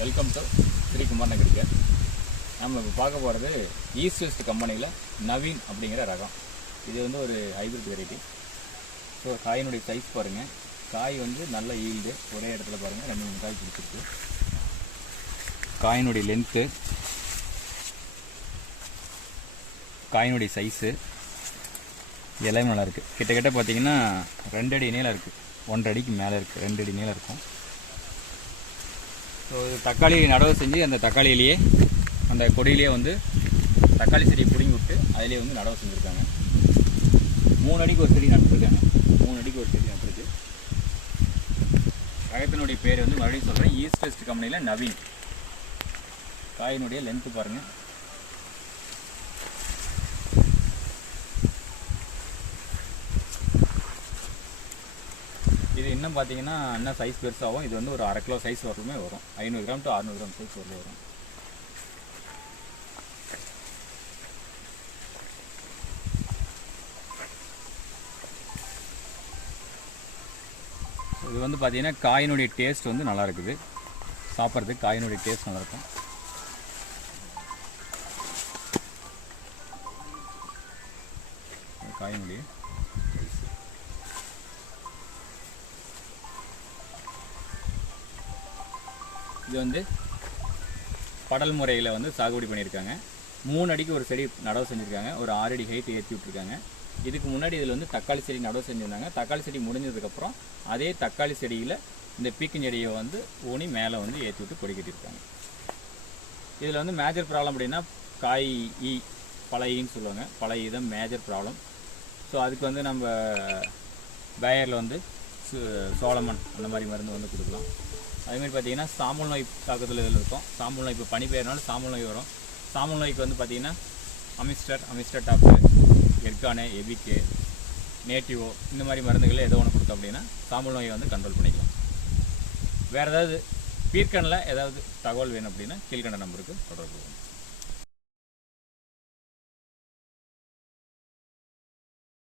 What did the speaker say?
Welcome to Shri Kumar நகரிக்கர் நம்ம இப்போ பார்க்க போகிறது ஈஸ்ட் வெஸ்ட் கம்பெனியில் நவீன் அப்படிங்கிற ரகம். இது வந்து ஒரு ஹைபிரிட் வெரைட்டி ஸோ காயினுடைய சைஸ் பாருங்கள் காய் வந்து நல்ல ஈல்டு ஒரே இடத்துல பாருங்கள் ரெண்டு மூணு காய் பிடிச்சிருக்கு. காயினுடைய லென்த்து காயினுடைய சைஸு எல்லாமே நல்லா இருக்குது கிட்டத்தட்ட பார்த்தீங்கன்னா ரெண்டு அடி நீளம் இருக்குது ஒன்றரை அடிக்கு மேலே இருக்குது ரெண்டு அடி நீளம் இருக்கும். ஸோ இது தக்காளி நடவு செஞ்சு அந்த தக்காளியிலேயே அந்த கொடியிலேயே வந்து தக்காளி செடியை பிடுங்கி விட்டு அதிலே வந்து நடவு செஞ்சுருக்காங்க. மூணு அடிக்கு ஒரு செடி நட்டுருக்காங்க. மூணு அடிக்கு ஒரு செடி நட்டுருக்கு. ரகத்தினுடைய பேர் வந்து மறுபடியும் சொல்கிறேன் ஈஸ்ட் வெஸ்ட் கம்பெனியில் நவீன். காயினுடைய லென்த்து பாருங்கள் இது இன்னும் பார்த்தீங்கன்னா இன்னும் சைஸ் பெருசாகும் இது வந்து ஒரு அரை கிலோ சைஸ் வரலுமே வரும். ஐநூறு கிராம் டு அறுநூறு கிராம் சைஸ் வரல வரும். இது வந்து பார்த்தீங்கன்னா காயினுடைய டேஸ்ட் வந்து நல்லா இருக்குது. சாப்பிட்றதுக்கு காயினுடைய டேஸ்ட் நல்லா இருக்கும். காயினுடைய இது வந்து படல் முறையில் வந்து சாகுபடி பண்ணியிருக்காங்க. மூணு அடிக்கு ஒரு செடி நடவு செஞ்சுருக்காங்க. ஒரு ஆறு அடி ஹைட் ஏற்றி விட்ருக்காங்க இதுக்கு முன்னாடி இதில் வந்து தக்காளி செடி நடவு செஞ்சுருந்தாங்க. தக்காளி செடி முடிஞ்சதுக்கப்புறம் அதே தக்காளி செடியில் இந்த பீக்கு செடியை வந்து ஊனி மேலே வந்து ஏற்றி விட்டு கொடி கட்டியிருக்காங்க. இதில் வந்து மேஜர் ப்ராப்ளம் அப்படின்னா காய் ஈ பழையின்னு சொல்லுவாங்க. பழைய தான் மேஜர் ப்ராப்ளம் ஸோ அதுக்கு வந்து நம்ம பேயரில் வந்து சோளமன் அந்த மாதிரி மருந்து வந்து கொடுக்கலாம். அதேமாதிரி பார்த்தீங்கன்னா சாம்பல் நோய் தாக்கத்தில் இதில் இருக்கும். சாம்பல் நோய் இப்போ பனி பெயர்னால சாம்பல் நோய் வரும். சாம்பல் நோய்க்கு வந்து பார்த்தீங்கன்னா அமிஸ்டர் அமிஸ்டர் டாப்பு எர்கானே எபிக்கு நேட்டிவோ இந்த மாதிரி மருந்துகளை ஏதோ ஒன்று கொடுத்தோம் அப்படின்னா சாம்பல் நோயை வந்து கண்ட்ரோல் பண்ணிக்கலாம். வேறு ஏதாவது பீர்க்கனில் ஏதாவது தகவல் வேணும் அப்படின்னா கீழ்கண்ட நம்பருக்கு தொடர்பு